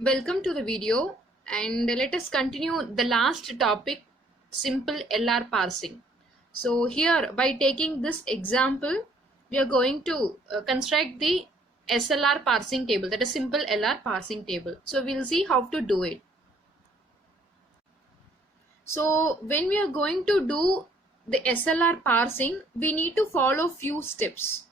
Welcome to the video, and let us continue the last topic, simple LR parsing. So here, by taking this example, we are going to construct the SLR parsing table, that is simple LR parsing table. So we'll see how to do it. So when we are going to do the SLR parsing, we need to follow few steps,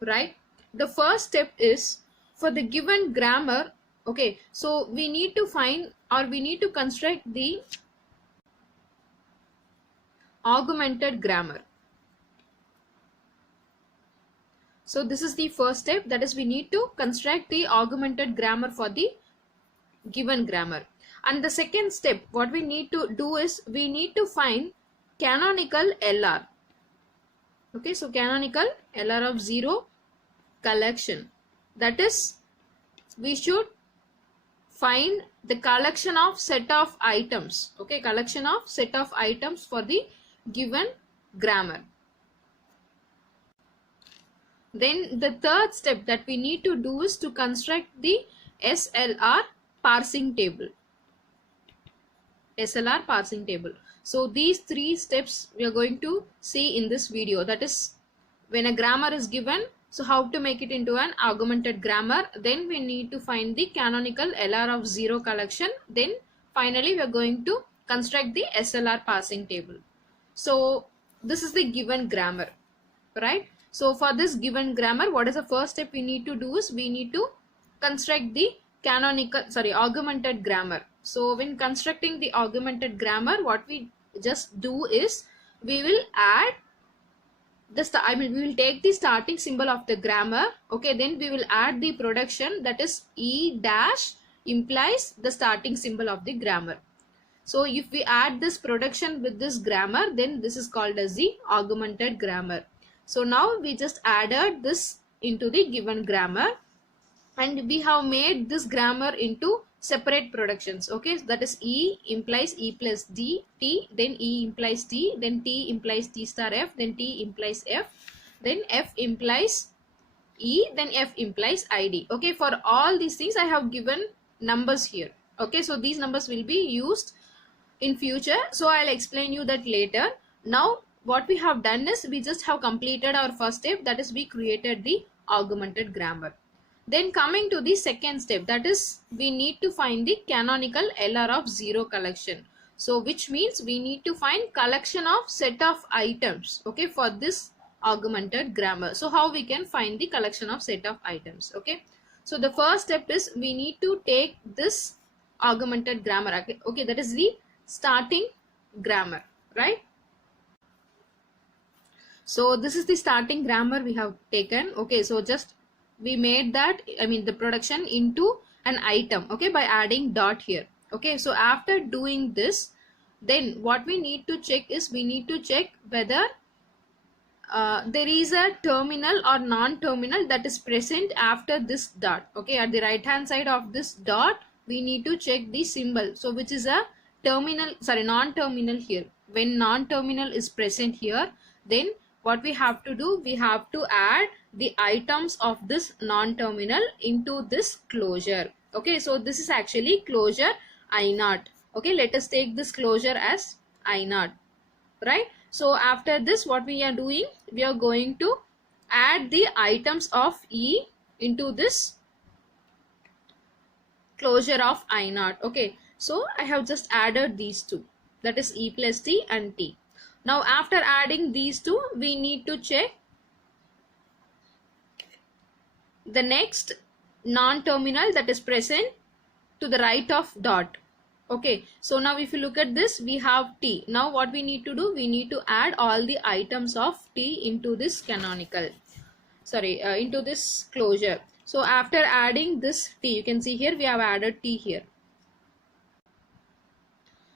right? The first step is for the given grammar. Okay, so we need to find, or we need to construct the augmented grammar. So this is the first step, that is we need to construct the augmented grammar for the given grammar. And the second step, what we need to do is we need to find canonical LR. Okay, so canonical LR of 0 collection, that is we should find the collection of set of items. Okay, collection of set of items for the given grammar. Then the third step that we need to do is to construct the SLR parsing table. SLR parsing table. So these three steps we are going to see in this video, that is when a grammar is given, so how to make it into an augmented grammar, then we need to find the canonical LR of 0 collection, then finally we are going to construct the SLR parsing table. So this is the given grammar, right? So for this given grammar, what is the first step we need to do is we need to construct the augmented grammar. So when constructing the augmented grammar, what we just do is we will add we will take the starting symbol of the grammar. Okay, then we will add the production, that is E dash implies the starting symbol of the grammar. So if we add this production with this grammar, then this is called as the augmented grammar. So now we just added this into the given grammar, and we have made this grammar into separate productions. Okay, that is E implies E plus D, T, then E implies T, then T implies T star F, then T implies F, then F implies E, then F implies ID. Okay, for all these things I have given numbers here. Okay, so these numbers will be used in future, so I'll explain you that later. Now what we have done is we just have completed our first step, that is we created the augmented grammar. Then coming to the second step, that is we need to find the canonical LR of 0 collection. So which means we need to find collection of set of items, okay, for this augmented grammar. So how we can find the collection of set of items? Okay, so the first step is we need to take this augmented grammar. Okay, that is the starting grammar, right? So this is the starting grammar we have taken. Okay, so just we made that, the production into an item, okay, by adding dot here. Okay, so after doing this, then what we need to check is we need to check whether there is a terminal or non-terminal that is present after this dot. Okay, at the right hand side of this dot we need to check the symbol, so which is a non-terminal here. When non-terminal is present here, then what we have to do, we have to add the items of this non-terminal into this closure. Okay, so this is actually closure I0. Okay, let us take this closure as I0, right? So after this, what we are doing, we are going to add the items of E into this closure of I0. Okay, so I have just added these two, that is E plus T and T. Now after adding these two, we need to check the next non-terminal that is present to the right of dot. Okay, so now if you look at this, we have T. Now what we need to do, we need to add all the items of T into this canonical, into this closure. So after adding this T, you can see here we have added T here.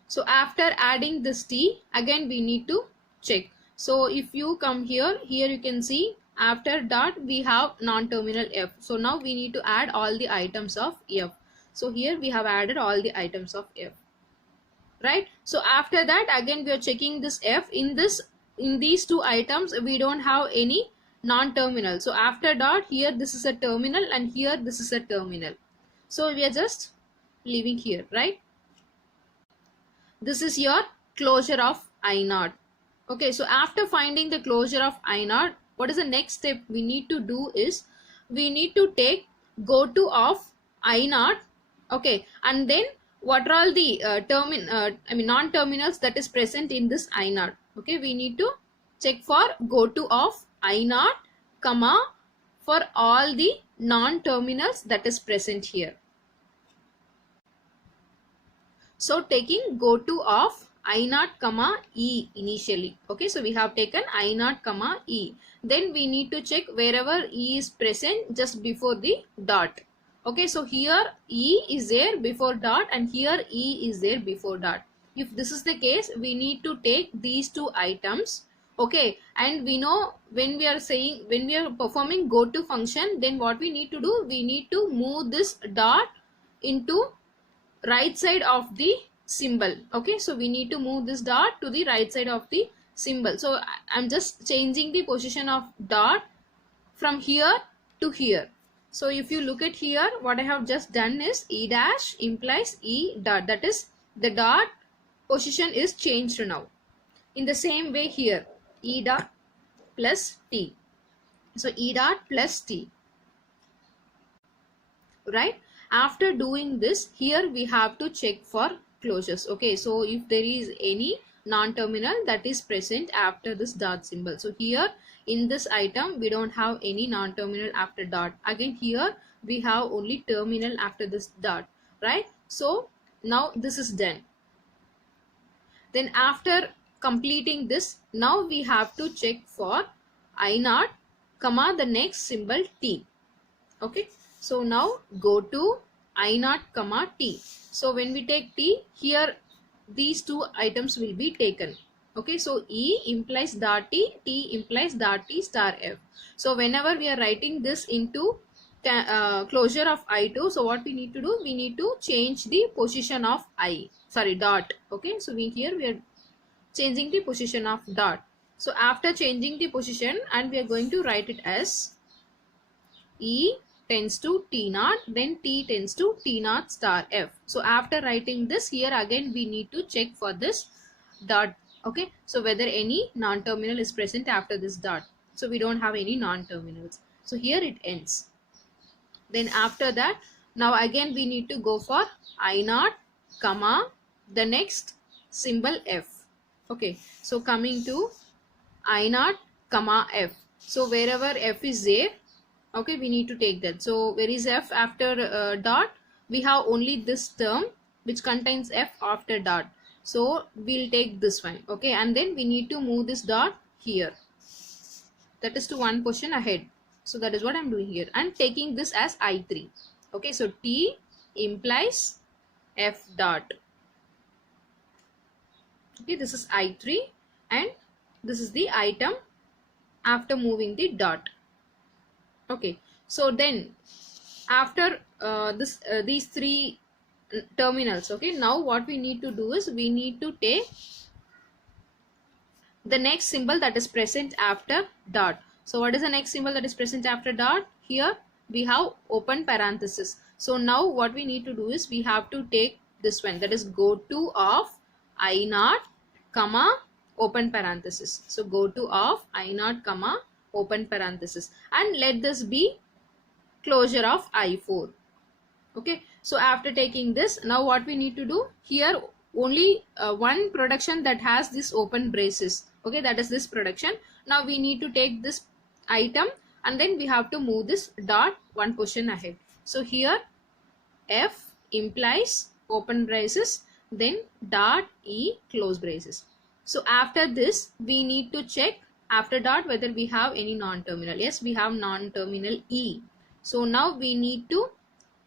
So after adding this T, again we need to check. So if you come here you can see after dot we have non-terminal F. So now we need to add all the items of F. So here we have added all the items of F, right? So after that, again we are checking this F. In these two items we don't have any non-terminal. So after dot, here this is a terminal and here this is a terminal. So we are just leaving here, right? This is your closure of I naught. Okay, so after finding the closure of I naught, what is the next step we need to do is we need to take go to of I naught. Okay, and then what are all the non-terminals that is present in this I naught. Okay, we need to check for go to of I naught, comma, for all the non-terminals that is present here. So taking go to of I naught comma E initially. Okay, so we have taken I naught comma E. Then we need to check wherever E is present just before the dot. Okay, so here E is there before dot and here E is there before dot. If this is the case, we need to take these two items. Okay, and we know when we are performing go to function, then what we need to do, we need to move this dot into right side of the symbol. Okay, so we need to move this dot to the right side of the symbol. So I'm just changing the position of dot from here to here. So if you look at here, what I have just done is E dash implies E dot, that is the dot position is changed now. In the same way here, E dot plus T. So E dot plus T, right? After doing this, here we have to check for closures. Okay, so if there is any non-terminal that is present after this dot symbol. So here in this item we don't have any non-terminal after dot. Again here we have only terminal after this dot, right? So now this is done. Then after completing this, now we have to check for I naught comma the next symbol T. Okay, so now go to I naught comma T. So when we take T, here these two items will be taken. Okay, so E implies dot T, T implies dot T star F. So whenever we are writing this into closure of I2, so what we need to do, we need to change the position of dot. Okay, so here we are changing the position of dot. So after changing the position, and we are going to write it as E tends to T naught, then T tends to T naught star F. So after writing this, here again we need to check for this dot. Okay, so whether any non-terminal is present after this dot. So we don't have any non-terminals. So here it ends. Then after that, now again we need to go for I naught comma the next symbol F. Okay, so coming to I naught comma F. So wherever F is there, okay, we need to take that. So where is F after dot? We have only this term which contains F after dot. So we'll take this one. Okay, and then we need to move this dot here. That is to one position ahead. So that is what I'm doing here and taking this as I3. Okay, so T implies F dot. Okay, this is I3 and this is the item after moving the dot. Okay, so then after these three terminals, okay, now what we need to do is we need to take the next symbol that is present after dot. So what is the next symbol that is present after dot? Here we have open parenthesis. So now what we need to do is we have to take this one, that is go to of I naught comma open parenthesis. So go to of I naught comma open parenthesis and let this be closure of I4. Okay, so after taking this, now what we need to do here, only one production that has this open braces. Okay, that is this production. Now we need to take this item and then we have to move this dot one position ahead. So here F implies open braces, then dot E close braces. So after this we need to check after dot whether we have any non-terminal. Yes, we have non-terminal E. So now we need to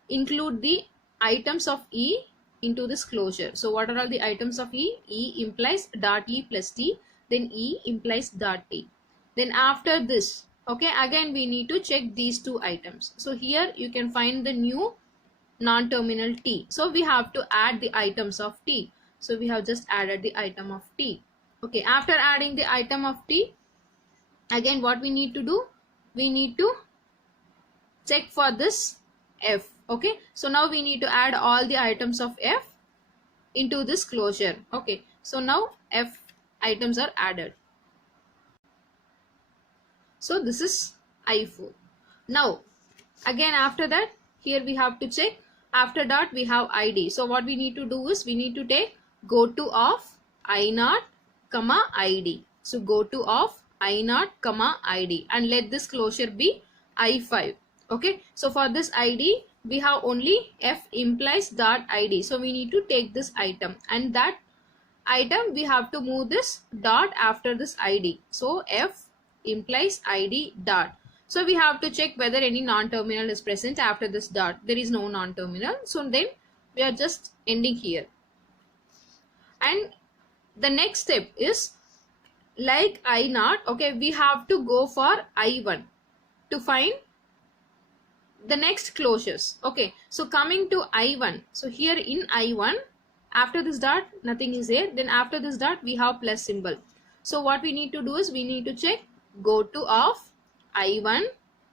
include the items of E into this closure. So what are all the items of E? E implies dot E plus T, then E implies dot T. Then after this, okay, again we need to check these two items. So here you can find the new non-terminal T. So we have to add the items of T. So we have just added the item of T. Okay, after adding the item of T, again what we need to do, we need to check for this F. Okay, so now we need to add all the items of F into this closure. Okay, so now F items are added. So this is I4. Now again after that, here we have to check. After dot we have ID. So what we need to do is we need to take goto of I0 comma ID. So goto of I0 comma ID, and let this closure be I5. Okay, so for this ID we have only F implies dot ID. So we need to take this item, and that item we have to move this dot after this ID. So F implies ID dot. So we have to check whether any non-terminal is present after this dot. There is no non-terminal. So then we are just ending here. And the next step is like I0. Okay, we have to go for I1 to find the next closures. Okay, so coming to I1. So here in I1, after this dot nothing is there. Then after this dot we have plus symbol. So what we need to do is we need to check goto of I1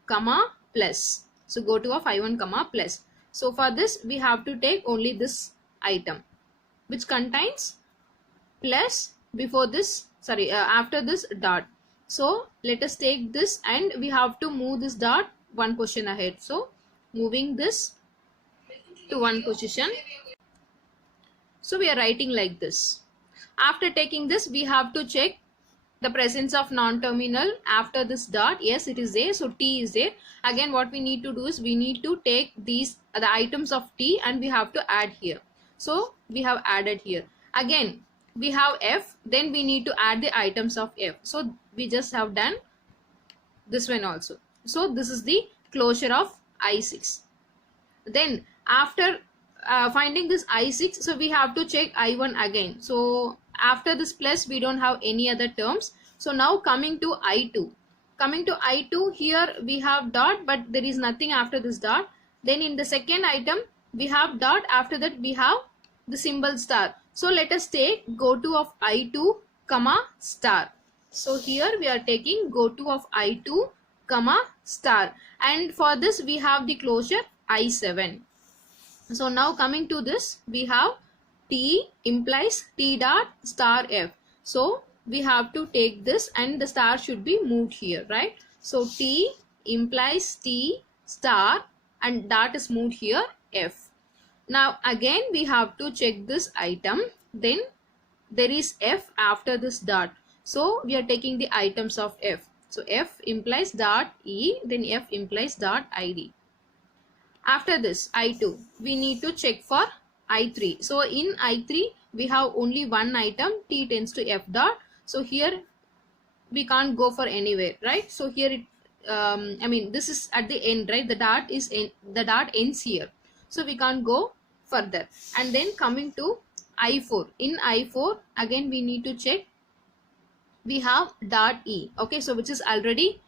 comma plus. So goto of I1 comma plus. So for this we have to take only this item which contains plus before this, sorry, after this dot. So let us take this, and we have to move this dot one position ahead. So moving this to one position. So we are writing like this. After taking this, we have to check the presence of non-terminal after this dot. Yes, it is there. So T is there. Again, what we need to do is we need to take these the items of T and we have to add here. So we have added here. Again, we have F. Then we need to add the items of F. So we just have done this one also. So this is the closure of I6. Then after finding this I6, so we have to check I1 again. So after this plus we don't have any other terms. So now coming to I2. Coming to I2, here we have dot, but there is nothing after this dot. Then in the second item we have dot, after that we have the symbol star. So let us take goto of I2 comma star. So here we are taking goto of I2 comma star, and for this we have the closure I7. So now coming to this, we have T implies T dot star F. So we have to take this, and the star should be moved here, right? So T implies T star and dot is moved here F. Now again we have to check this item. Then there is F after this dot. So we are taking the items of F. So F implies dot E, then F implies dot ID. After this I2, we need to check for I3. So in I3 we have only one item, T tends to F dot. So here we can't go for anywhere, right? So here it I mean this is at the end, right? The dot is in, the dot ends here, so we can't go further. And then coming to I4, in I4 again we need to check. We have dot E, okay, so which is already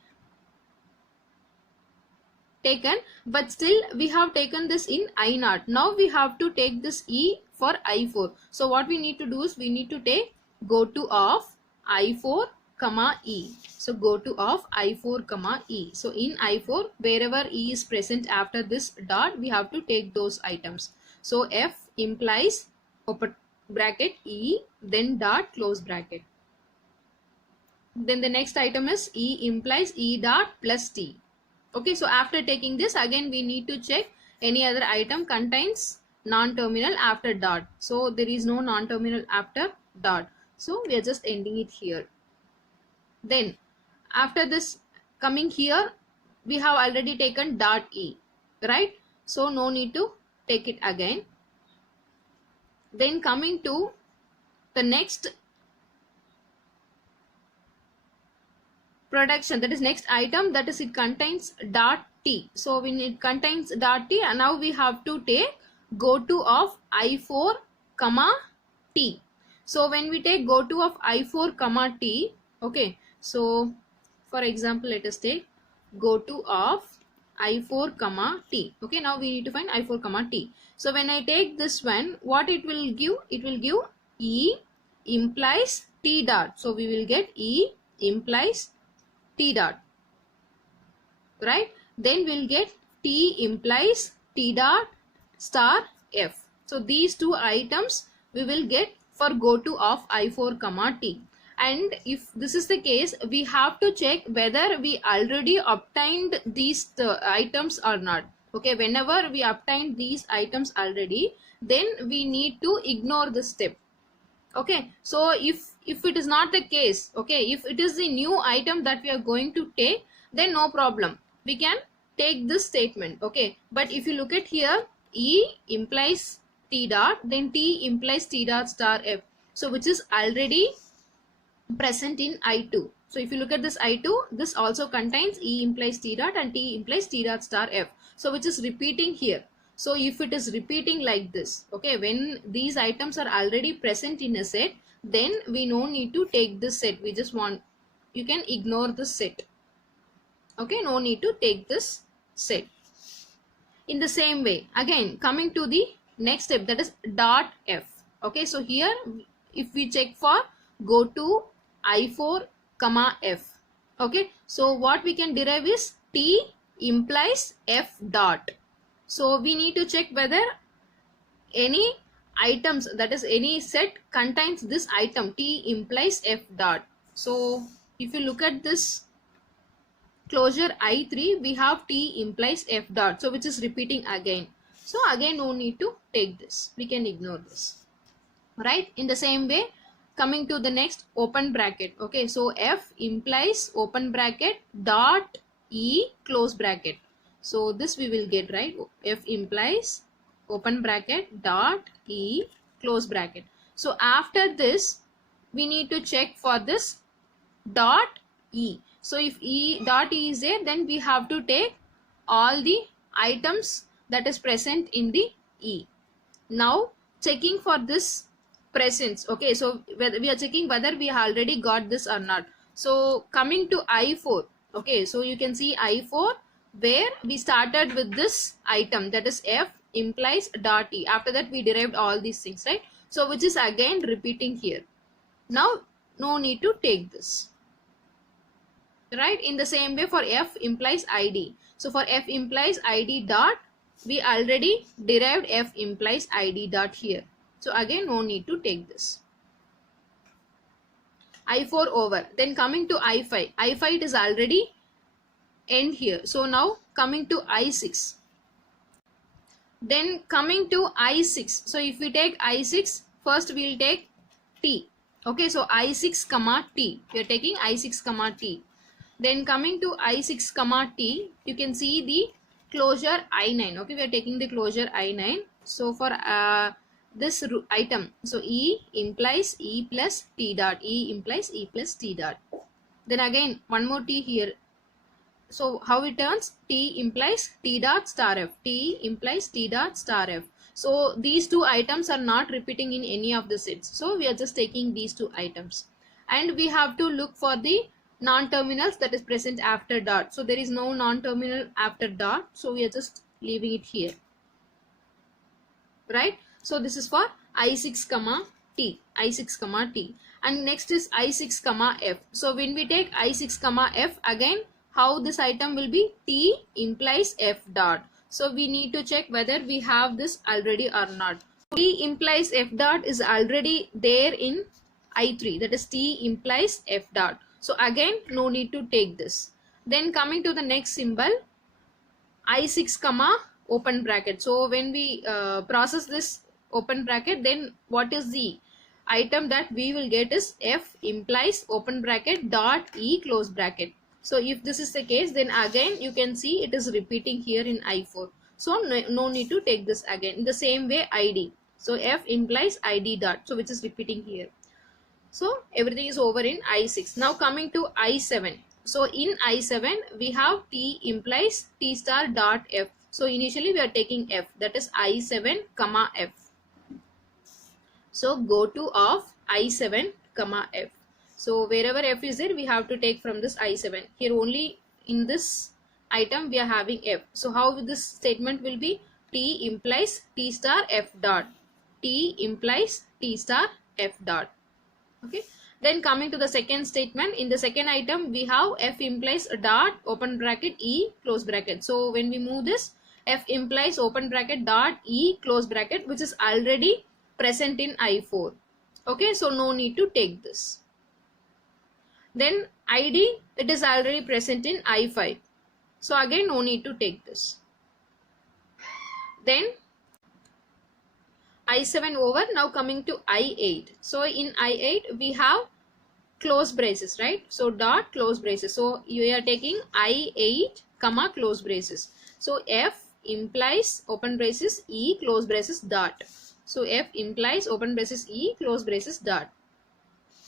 taken, but still we have taken this in I0. Now we have to take this E for I4. So what we need to do is we need to take goto of I4 comma E. So goto of I4 comma E. So in I4, wherever E is present after this dot, we have to take those items. So F implies open bracket E, then dot close bracket. Then the next item is E implies E dot plus T. Okay, so after taking this, again we need to check any other item contains non-terminal after dot. So there is no non-terminal after dot. So we are just ending it here. Then after this, coming here, we have already taken dot E, right? So no need to take it again. Then coming to the next production, that is next item, that is it contains dot T. So when it contains dot T, and now we have to take goto of I4 comma T. So when we take goto of I4 comma T, okay, so for example let us take goto of I4 comma T. Okay, now we need to find I4 comma T. So when I take this one, what it will give? It will give E implies T dot. So we will get E implies T dot, right? Then we'll get T implies T dot star F. So these two items we will get for go-to of I4 comma T. And if this is the case, we have to check whether we already obtained these items or not. Okay, whenever we obtained these items already, then we need to ignore this step. Okay, so if it is not the case, okay, if it is the new item that we are going to take, then no problem, we can take this statement. Okay, but if you look at here, E implies T dot, then T implies T dot star F, so which is already present in I2. So if you look at this I2, this also contains E implies T dot and T implies T dot star F, so which is repeating here. So if it is repeating like this, okay, when these items are already present in a set, then we no need to take this set. We just want, you can ignore this set. Okay, no need to take this set. In the same way, again coming to the next step, that is dot F. Okay, so here if we check for go to I4 comma F, okay, so what we can derive is T implies F dot. So we need to check whether any items, that is any set contains this item T implies F dot. So if you look at this closure I3, we have T implies F dot, so which is repeating again. So again no need to take this, we can ignore this, right? In the same way, coming to the next open bracket, okay, so F implies open bracket dot E close bracket. So this we will get, right? F implies open bracket dot E close bracket. So after this we need to check for this dot E. So if E dot E is there, then we have to take all the items that is present in the E. Now checking for this presence, okay, so we are checking whether we already got this or not. So coming to I4, okay, so you can see I4 where we started with this item, that is F implies dot E. After that we derived all these things, right? So which is again repeating here. Now no need to take this, right? In the same way for F implies ID. So for F implies ID dot, we already derived F implies ID dot here. So again no need to take this. I4 over. Then coming to I5. I5 it is already end here. So now coming to I6. Then coming to I6. So if we take I6, first we will take T. Okay, so I6 comma T. We are taking I6 comma T. Then coming to I6 comma T, you can see the closure I9. Okay, we are taking the closure I9. So for this item, so E implies E plus T dot. E implies E plus T dot. Then again one more T here. So how it turns? T implies T dot star F. T implies T dot star F. So these two items are not repeating in any of the sets. So we are just taking these two items. And we have to look for the non-terminals that is present after dot. So there is no non-terminal after dot. So we are just leaving it here. Right? So this is for I6 comma T. I6 comma T. And next is I6 comma F. So when we take I6 comma F, again how this item will be? T implies F dot. So we need to check whether we have this already or not. T implies F dot is already there in I3, that is T implies F dot. So again no need to take this. Then coming to the next symbol, I6 comma open bracket. So when we process this open bracket, then what is the item that we will get is F implies open bracket dot E close bracket. So if this is the case, then again you can see it is repeating here in I4. So no need to take this again. In the same way ID. So F implies ID dot. So which is repeating here. So everything is over in I6. Now coming to I7. So in I7 we have T implies T star dot F. So initially we are taking F, that is I7 comma F. So go to of I7 comma F. So wherever F is there, we have to take from this I7. Here only in this item we are having F. So how this statement will be? T implies T star F dot. T implies T star F dot. Okay. Then coming to the second statement, in the second item we have F implies a dot open bracket E close bracket. So when we move this, F implies open bracket dot E close bracket, which is already present in I4. Okay, so no need to take this. Then ID, it is already present in I5. So again no need to take this. Then I7 over. Now coming to I8. So in I8 we have close braces, right? So dot close braces. So you are taking I8 comma close braces. So F implies open braces E close braces dot. So F implies open braces E close braces dot,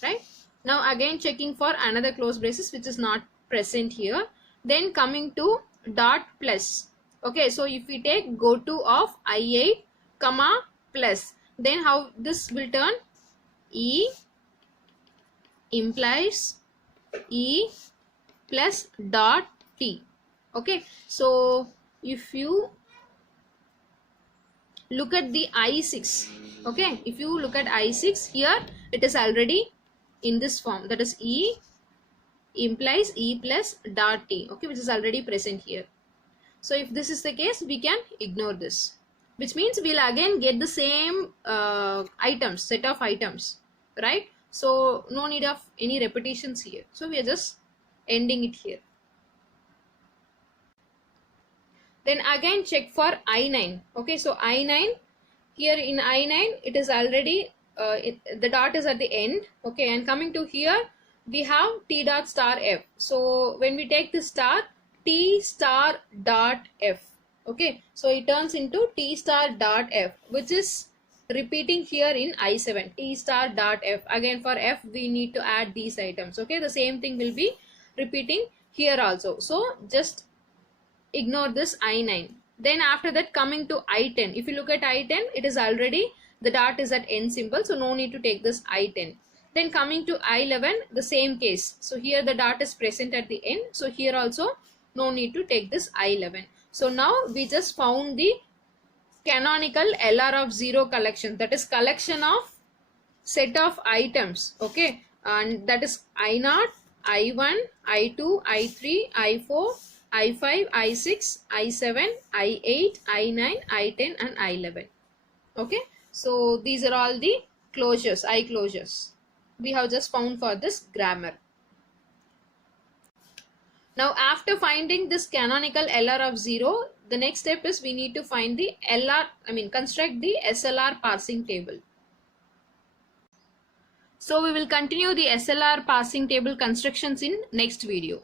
right? Now again checking for another close braces which is not present here. Then coming to dot plus. Okay, so if we take go to of I8 comma plus, then how this will turn? E implies E plus dot T. Okay, so if you look at the I6, okay, if you look at I6 here, it is already in this form, that is E implies E plus dot T, okay, which is already present here. So if this is the case, we can ignore this, which means we'll again get the same items, set of items, right? So no need of any repetitions here. So we are just ending it here. Then again check for I9. Okay, so I9, here in I9 it is already the dot is at the end. Okay, and coming to here we have T dot star F. So when we take the star, T star dot F. Okay, so it turns into T star dot F, which is repeating here in I7. T star dot F. Again for F we need to add these items. Okay, the same thing will be repeating here also. So just ignore this I9. Then after that coming to I10. If you look at I10, it is already the dot is at end symbol, so no need to take this I10. Then coming to I11, the same case. So here the dot is present at the end, so here also no need to take this I11. So now we just found the canonical LR of 0 collection, that is collection of set of items. Okay, and that is I0, I1, I2, I3, I4, I5, I6, I7, I8, I9, I10 and I11. Okay, so these are all the closures, I closures we have just found for this grammar. Now after finding this canonical LR of 0, the next step is we need to find the construct the SLR parsing table. So we will continue the SLR parsing table constructions in next video.